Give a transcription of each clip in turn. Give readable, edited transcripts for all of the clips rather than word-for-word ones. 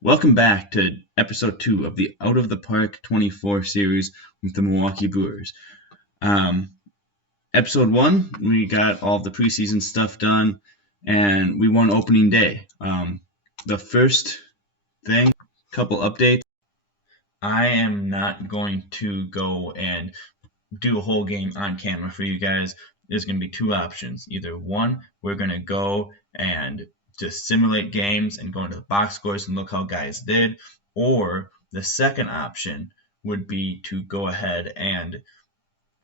Welcome back to episode 2 of the Out of the Park 24 series with the Milwaukee Brewers. Episode 1, we got all the preseason stuff done, and we won opening day. The first thing, couple updates. I am not going to go and do a whole game on camera for you guys. There's going to be two options. Either one, we're going to go and just simulate games and go into the box scores and look how guys did. Or the second option would be to go ahead and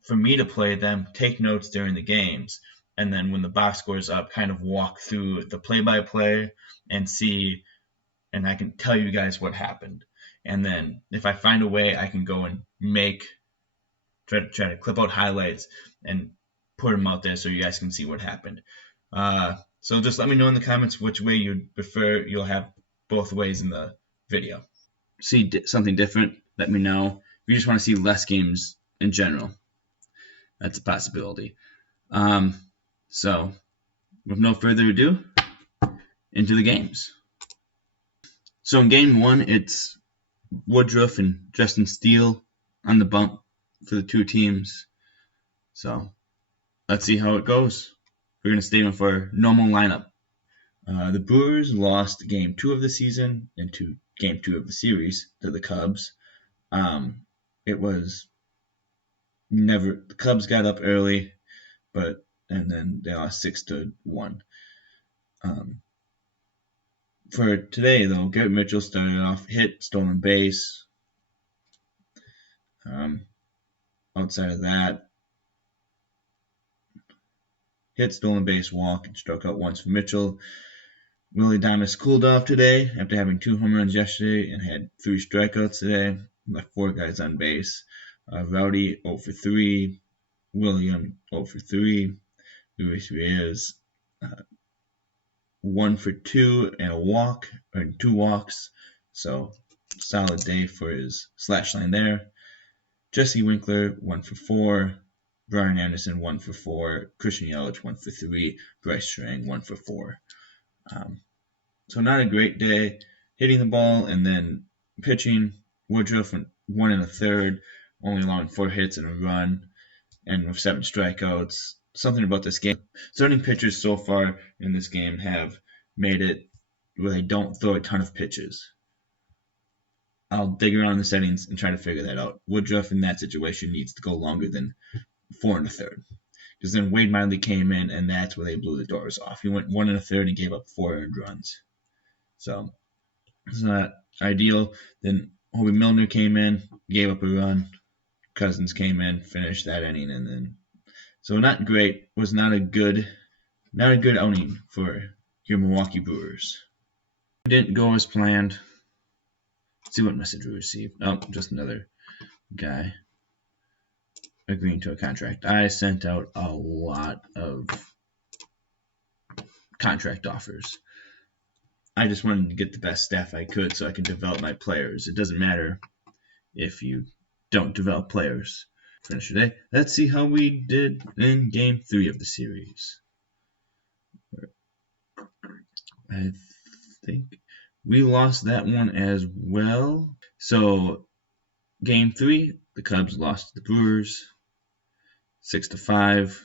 for me to play them, take notes during the games, and then when the box scores up, kind of walk through the play-by-play and see, and I can tell you guys what happened. And then if I find a way, I can go and try to clip out highlights and put them out there so you guys can see what happened. So just let me know in the comments which way you'd prefer. You'll have both ways in the video. See something different, let me know. If you just want to see less games in general, that's a possibility. So with no further ado, into the games. So in game 1, it's Woodruff and Justin Steele on the bump for the two teams. So let's see how it goes. We're going to stay with our normal lineup. The Brewers lost game 2 of the season and game 2 of the series to the Cubs. It was the Cubs got up early, and then they lost 6-1. For today, though, Garrett Mitchell started off, hit, stolen base. Outside of that, hit, stolen base, walk, and struck out once for Mitchell. Willie Adames cooled off today after having 2 home runs yesterday and had 3 strikeouts today. Left 4 guys on base. Rowdy 0 for 3. William 0 for 3. Luis Reyes 1 for 2 and a walk, or 2 walks. So solid day for his slash line there. Jesse Winkler 1 for 4. Brian Anderson 1 for 4. Christian Yelich 1 for 3. Bryce Strang 1 for 4. So not a great day hitting the ball, and then pitching. Woodruff went 1 1/3, only allowing 4 hits and a run, and with 7 strikeouts. Something about this game. Starting pitchers so far in this game have made it where they don't throw a ton of pitches. I'll dig around in the settings and try to figure that out. Woodruff in that situation needs to go longer than 4 1/3. Because then Wade Miley came in, and that's where they blew the doors off. He went 1 1/3 and gave up 4 earned runs. So it's not ideal. Then Hobie Milner came in, gave up a run. Cousins came in, finished that inning, and then so not great. Was not a good outing for your Milwaukee Brewers. It didn't go as planned. Let's see what message we received. Oh, just another guy agreeing to a contract. I sent out a lot of contract offers. I just wanted to get the best staff I could so I could develop my players. It doesn't matter if you don't develop players. Finish today. Let's see how we did in game 3 of the series. I think we lost that one as well. So game 3, the Cubs lost to the Brewers 6-5.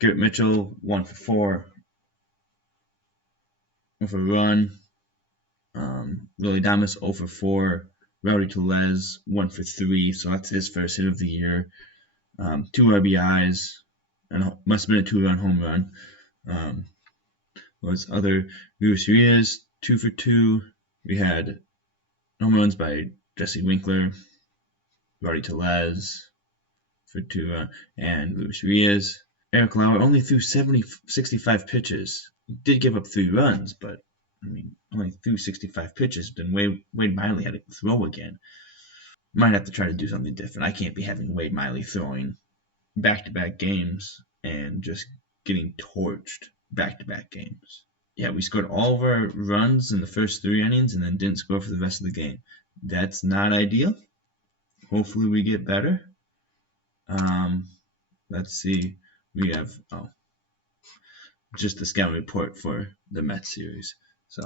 Garrett Mitchell 1 for 4 with a run. Willie Adames 0 for 4. Rowdy Tellez 1 for 3, so that's his first hit of the year. 2 RBIs, and must have been a 2-run home run. Was other Luis Reyes 2 for 2. We had home runs by Jesse Winkler, Rowdy Tellez for 2, and Luis Reyes. Eric Lauer only threw 65 pitches. He did give up 3 runs, but only threw 65 pitches. Then Wade Miley had to throw again. Might have to try to do something different. I can't be having Wade Miley throwing back-to-back games and just getting torched back-to-back games. Yeah, we scored all of our runs in the first 3 innings and then didn't score for the rest of the game. That's not ideal. Hopefully we get better. Let's see. We have just the scouting report for the Mets series. So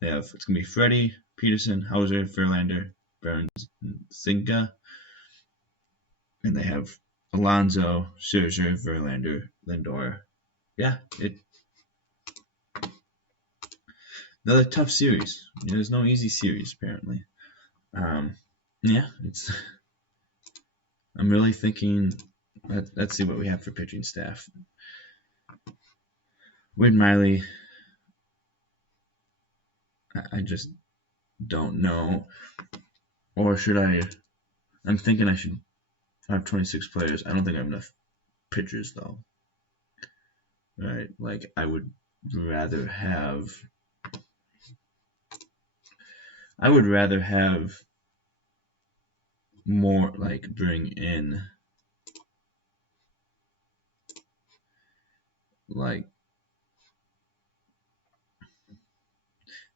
It's gonna be Freddie, Peterson, Hauser, Verlander, Burns, and Zinga, and they have Alonso, Scherzer, Verlander, Lindor. Yeah, another tough series. There's no easy series apparently. Yeah, I'm really thinking. Let's see what we have for pitching staff. Wade Miley, I just don't know. Or should I? I'm thinking I should have 26 players. I don't think I have enough pitchers though. Right? Like I would rather have. More like bring in like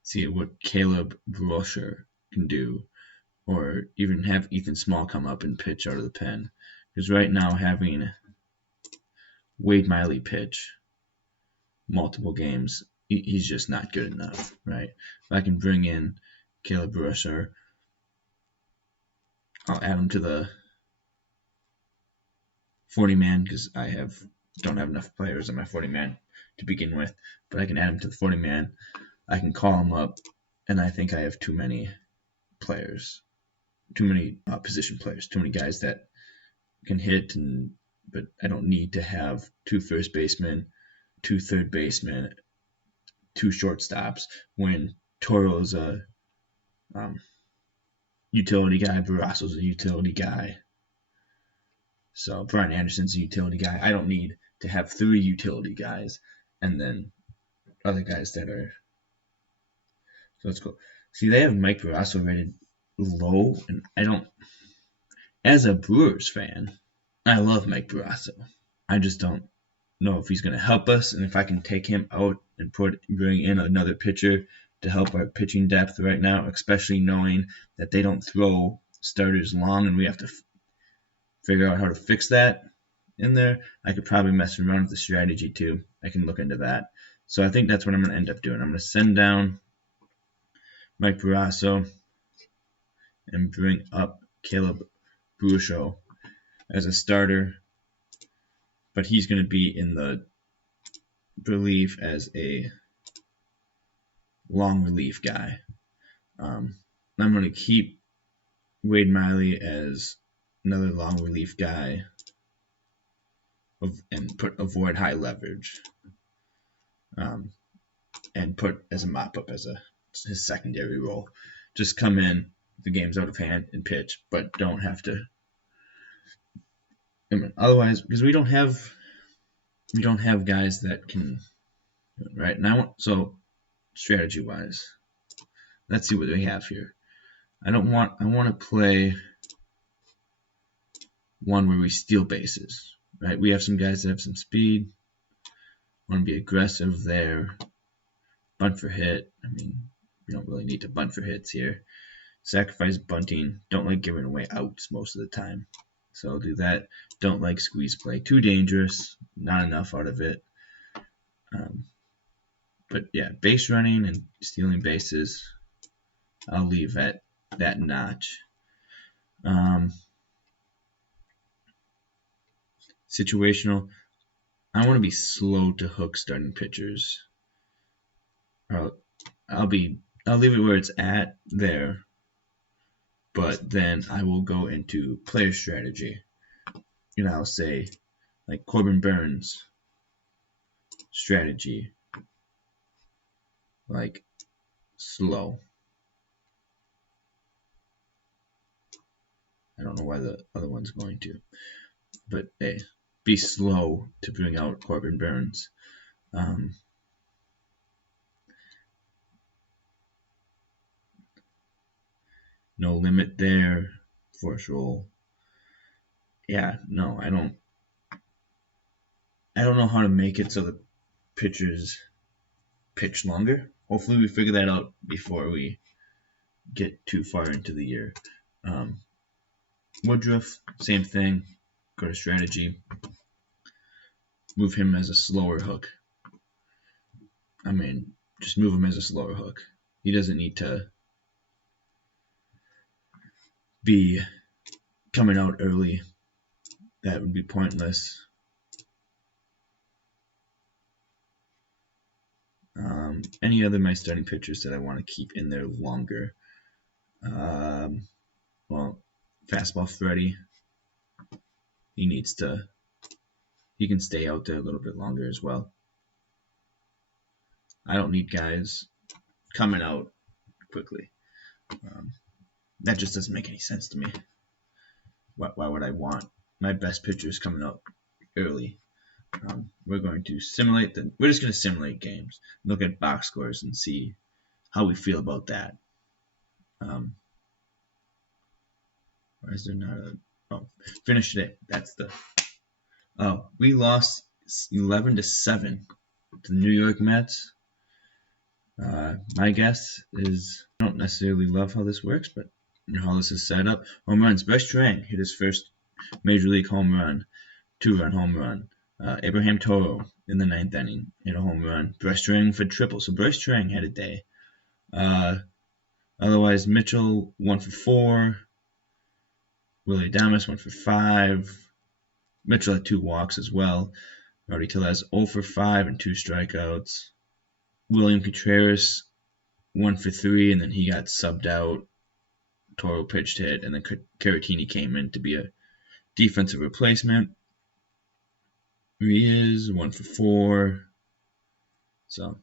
see what Caleb Brosher can do, or even have Ethan Small come up and pitch out of the pen. Because right now having Wade Miley pitch multiple games, he's just not good enough, right? If I can bring in Caleb Brosher, I'll add him to the 40-man because don't have enough players in my 40-man to begin with, but I can add him to the 40-man. I can call him up, and I think I have too many players, too many position players, too many guys that can hit, but I don't need to have 2 first basemen, 2 third basemen, 2 shortstops when Toro's a utility guy, Barraso's a utility guy, so Brian Anderson's a utility guy. I don't need to have 3 utility guys and then other guys that are. So let's go. See, they have Mike Barrasso rated low, and I don't. As a Brewers fan, I love Mike Barrasso. I just don't know if he's going to help us, and if I can take him out and bring in another pitcher to help our pitching depth right now, especially knowing that they don't throw starters long, and we have to figure out how to fix that in there. I could probably mess around with the strategy too. I can look into that. So I think that's what I'm going to end up doing. I'm going to send down Mike Barrasso and bring up Caleb Brusho as a starter, but he's going to be in the relief as a long relief guy. I'm going to keep Wade Miley as another long relief guy and avoid high leverage, and put as a mop-up as his secondary role. Just come in, the game's out of hand, and pitch, but don't have to. Otherwise, because we don't have guys that can, right? Now, so strategy-wise, let's see what we have here. I want to play one where we steal bases, right? We have some guys that have some speed. Want to be aggressive there. Bunt for hit. I mean, we don't really need to bunt for hits here. Sacrifice bunting. Don't like giving away outs most of the time. So I'll do that. Don't like squeeze play. Too dangerous. Not enough out of it. But yeah, base running and stealing bases, I'll leave at that notch. Situational. I want to be slow to hook starting pitchers. I'll leave it where it's at there, but then I will go into player strategy. I'll say like Corbin Burns strategy, like slow. I don't know why the other one's going to, but hey, be slow to bring out Corbin Burns. No limit there. Force roll. Yeah, no, I don't know how to make it so the pitchers pitch longer. Hopefully we figure that out before we get too far into the year. Woodruff, same thing. Go to strategy. Move him as a slower hook. Just move him as a slower hook. He doesn't need to be coming out early. That would be pointless. Any other my starting pitchers that I want to keep in there longer? Well, fastball Freddy. He can stay out there a little bit longer as well. I don't need guys coming out quickly. That just doesn't make any sense to me. Why would I want my best pitchers coming out early? We're going to simulate we're just going to simulate games, look at box scores, and see how we feel about that. Why is there not finish today? We lost 11-7 to the New York Mets. My guess is I don't necessarily love how this works, but how this is set up. Home runs. Bryce Trang hit his first major league home run, 2-run home run. Abraham Toro in the 9th inning hit a home run. Bryce Trang for triple. So Bryce Trang had a day. Otherwise, Mitchell 1 for 4. Willie Adames 1 for 5. Mitchell had 2 walks as well. Rowdy Tellez 0 for 5 and 2 strikeouts. William Contreras 1 for 3, and then he got subbed out. Toro pitched hit, and then Caratini came in to be a defensive replacement. He is 1 for 4. So,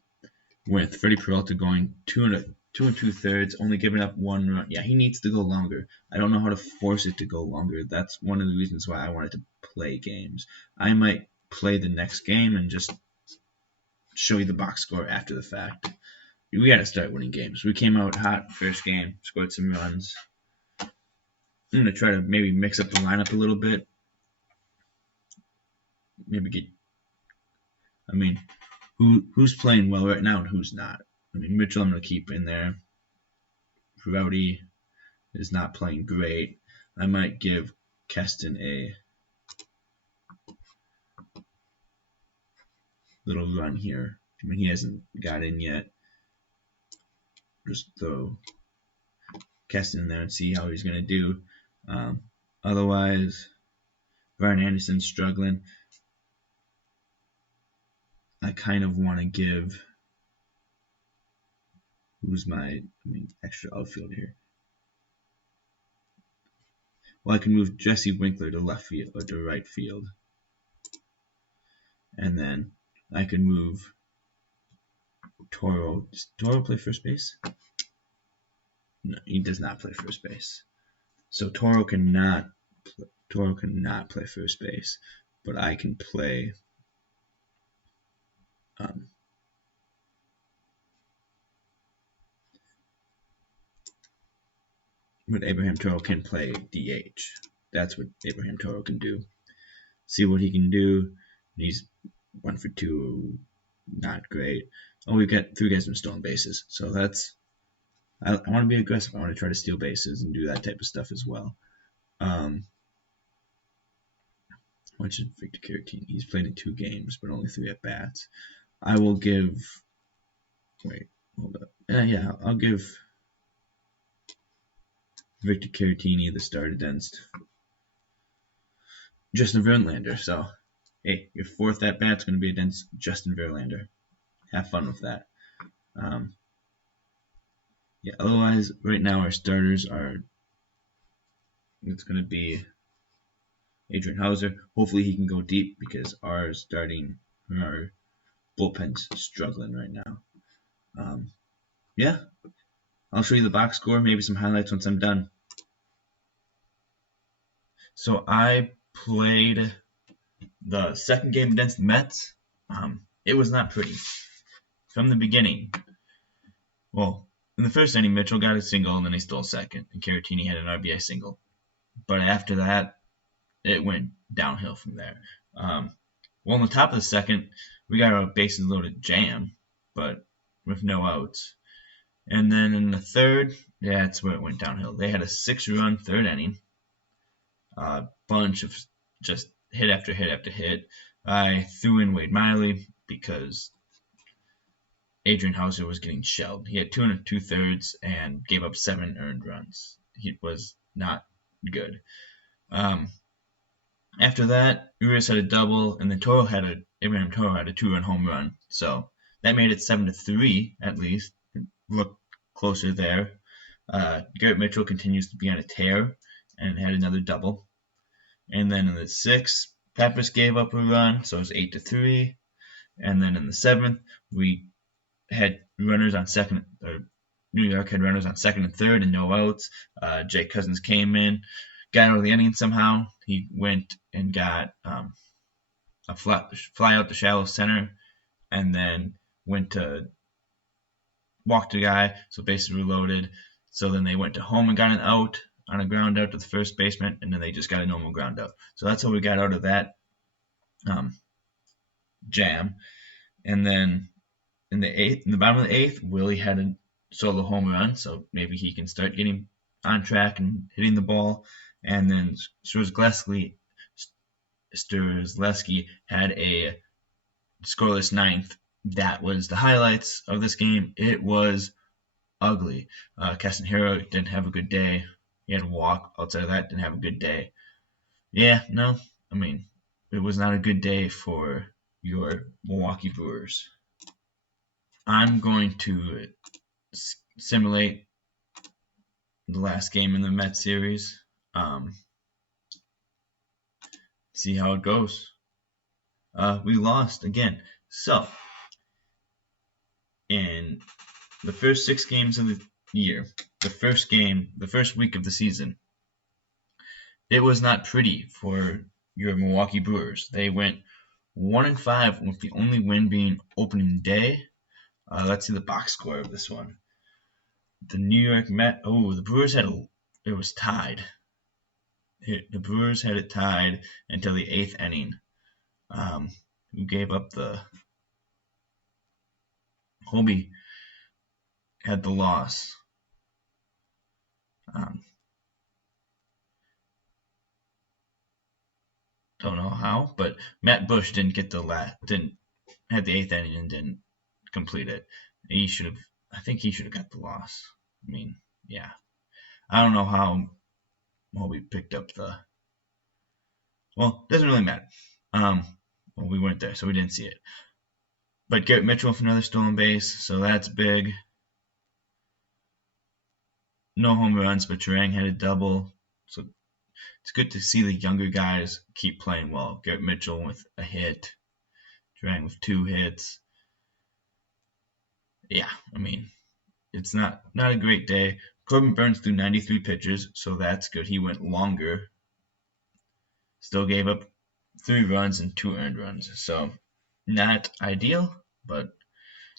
with Freddie Peralta going 2 2/3, only giving up 1 run. Yeah, he needs to go longer. I don't know how to force it to go longer. That's one of the reasons why I wanted to play games. I might play the next game and just show you the box score after the fact. We got to start winning games. We came out hot first game, scored some runs. I'm going to try to maybe mix up the lineup a little bit. Who's playing well right now and who's not? Mitchell I'm going to keep in there. Rowdy is not playing great. I might give Keston a little run here. He hasn't got in yet. Just throw Keston in there and see how he's going to do. Otherwise, Brian Anderson's struggling. I kind of want to give who's my extra outfield here. Well, I can move Jesse Winkler to left field or to right field, and then I can move Toro. Does Toro play first base? No, he does not play first base. So Toro cannot play first base, but I can play. But Abraham Toro can play DH. That's what Abraham Toro can do. See what he can do. He's 1 for 2, not great. Oh, we've got 3 guys from stolen bases. So that's. I want to be aggressive. I want to try to steal bases and do that type of stuff as well. What should Victor Caratini? He's played in 2 games, but only 3 at bats. I will give. Wait, hold up. Yeah, I'll give Victor Caratini the start against Justin Verlander. So, hey, your 4th at bat's going to be against Justin Verlander. Have fun with that. Otherwise, right now our starters are. It's going to be Adrian Hauser. Hopefully he can go deep because our bullpen's struggling right now. I'll show you the box score, maybe some highlights once I'm done. So I played the second game against the Mets. It was not pretty. From the beginning, well, in the first inning, Mitchell got a single and then he stole second, and Caratini had an RBI single. But after that, it went downhill from there. In the top of the second, we got our bases loaded jam, but with no outs. And then in the third, that's where it went downhill. They had a 6-run third inning. A bunch of just hit after hit after hit. I threw in Wade Miley because Adrian Houser was getting shelled. He had 2 2/3 and gave up 7 earned runs. He was not good. After that, Urias had a double, and then Abraham Toro had a 2-run home run. So that made it 7-3 at least. It looked closer there. Garrett Mitchell continues to be on a tear and had another double. And then in the 6th, Pappas gave up a run, so it was 8-3. And then in the 7th, we had runners on second, or New York had runners on second and third and no outs. Jake Cousins came in, got out of the inning somehow. He went and got a fly out to shallow center, and then went to walk the guy, so bases were loaded. So then they went to home and got an out on a ground out to the first baseman, and then they just got a normal ground out. So that's how we got out of that jam. And then in the bottom of the 8th, Willie had a solo home run, so maybe he can start getting on track and hitting the ball. And then Strzelecki had a scoreless 9th. That was the highlights of this game. It was ugly. Castanheira didn't have a good day. He had a walk. Outside of that, didn't have a good day. Yeah, no, I mean, it was not a good day for your Milwaukee Brewers. I'm going to simulate the last game in the Mets series. See how it goes. We lost again. So, in the first 6 games of the year, the first week of the season, it was not pretty for your Milwaukee Brewers. They went 1-5 with the only win being opening day. Let's see the box score of this one. The New York Mets. Oh, the Brewers it was tied. The Brewers had it tied until the 8th inning. Who gave up the Hobie had the loss. Don't know how, but Matt Bush didn't had the 8th inning and didn't complete it. I think he should have got the loss. I mean, yeah. I don't know how Hobie picked up well, it doesn't really matter. Well, we weren't there, so we didn't see it. But Garrett Mitchell with another stolen base, so that's big. No home runs, but Turang had a double. So it's good to see the younger guys keep playing well. Garrett Mitchell with a hit. Turang with 2 hits. Yeah, I mean, it's not a great day. Corbin Burns threw 93 pitches, so that's good. He went longer. Still gave up 3 runs and 2 earned runs. So not ideal, but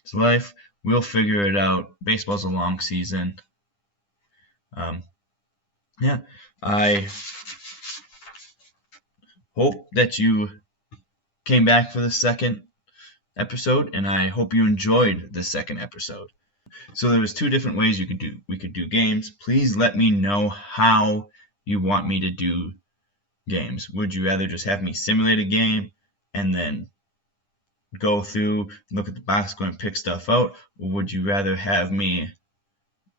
it's life. We'll figure it out. Baseball's a long season. Yeah, I hope that you came back for the second episode, and I hope you enjoyed the second episode. So there was 2 different ways we could do games. Please let me know how you want me to do games. Would you rather just have me simulate a game and then go through, look at the box score and pick stuff out, or would you rather have me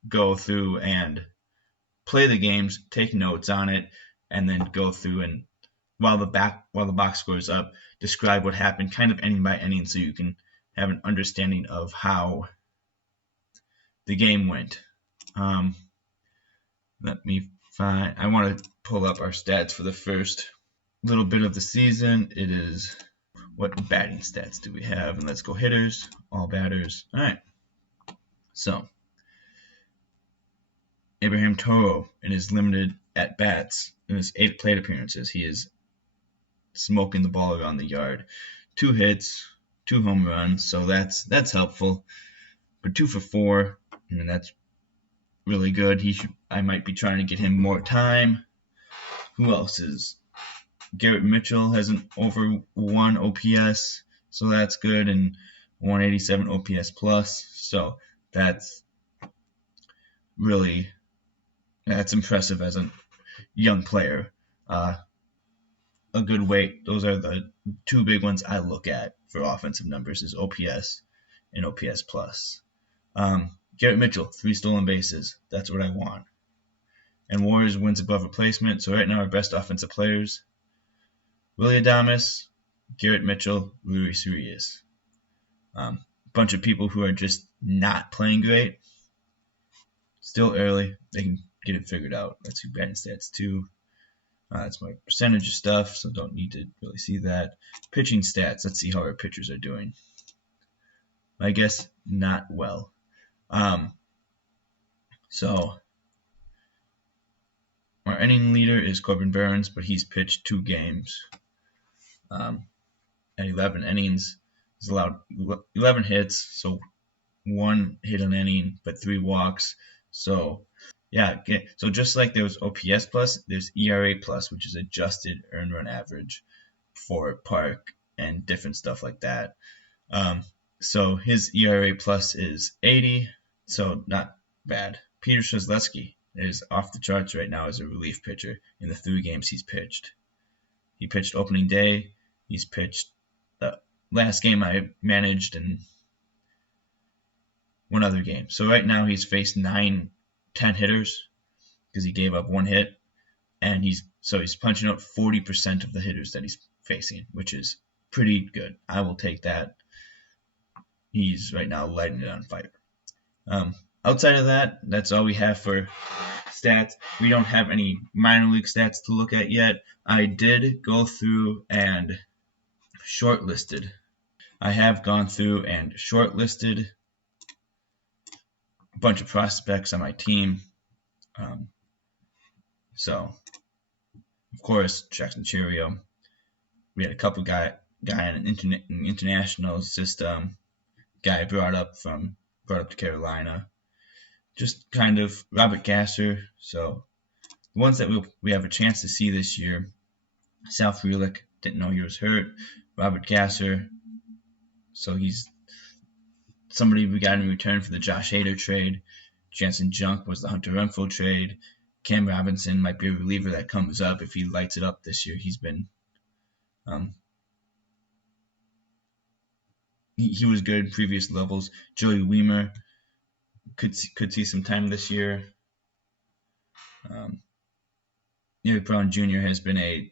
go through and play the games, take notes on it, and then go through and while the box score is up, describe what happened, kind of inning by inning, so you can have an understanding of how the game went. Let me find. I want to pull up our stats for the first little bit of the season. It is what batting stats do we have? And let's go hitters, all batters. All right. So Abraham Toro in his limited at bats in his 8 plate appearances, he is smoking the ball around the yard. 2 hits, 2 home runs, so that's helpful. But 2 for 4, I mean, that's really good. I might be trying to get him more time. Who else is? Garrett Mitchell has an over 1 OPS, so that's good, and 187 OPS plus. So that's impressive as a young player. A good weight. Those are the 2 big ones I look at for offensive numbers is OPS in OPS plus. Garrett Mitchell, 3 stolen bases. That's what I want. And Warriors wins above replacement. So right now our best offensive players: Willy Adames, Garrett Mitchell, Luis Urias. Bunch of people who are just not playing great. Still early. They can get it figured out. Let's see batting stats too. That's my percentage of stuff, so don't need to really see that. Pitching stats. Let's see how our pitchers are doing. I guess not well. So our inning leader is Corbin Burns, but he's pitched 2 games. At 11 innings, he's allowed 11 hits, so 1 hit an inning, but 3 walks. So yeah, so just like there was OPS plus, there's ERA plus, which is adjusted earned run average for Park and different stuff like that. So his ERA plus is 80, so not bad. Peter Strzelecki is off the charts right now as a relief pitcher in the 3 games he's pitched. He pitched opening day. He's pitched the last game I managed and one other game. So right now he's faced 9-10 hitters because he gave up 1 hit, and he's punching out 40% of the hitters that he's facing, which is pretty good. I will take that. He's right now lighting it on fire. Outside of that, that's all we have for stats. We don't have any minor league stats to look at yet. I did go through and shortlisted. I have gone through and shortlisted a bunch of prospects on my team. So, of course, Jackson Cheerio. We had a couple guy in an international system. Guy brought up to Carolina. Just kind of Robert Gasser. So the ones that we have a chance to see this year: Sal Frelick, didn't know he was hurt. Robert Gasser, so he's somebody we got in return for the Josh Hader trade. Jansen Junk was the Hunter Renfroe trade. Cam Robinson might be a reliever that comes up if he lights it up this year. He's been he was good in previous levels. Joey Weimer could see some time this year. Eric Brown Jr. has been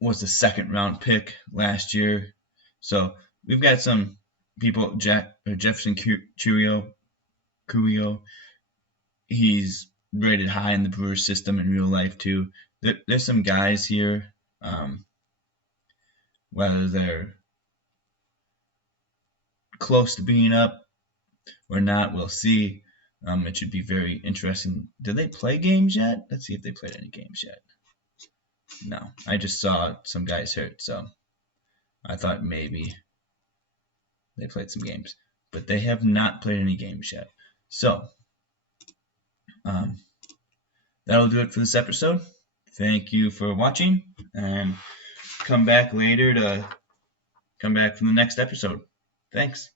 was the 2nd round pick last year. So we've got some people. Jefferson Curio, he's rated high in the Brewers system in real life too. There's some guys here, whether they're close to being up or not, we'll see. It should be very interesting. Did they play games yet? Let's see if they played any games yet. No, I just saw some guys hurt, so I thought maybe they played some games, but they have not played any games yet. So that'll do it for this episode. Thank you for watching, and come back later for the next episode. Thanks.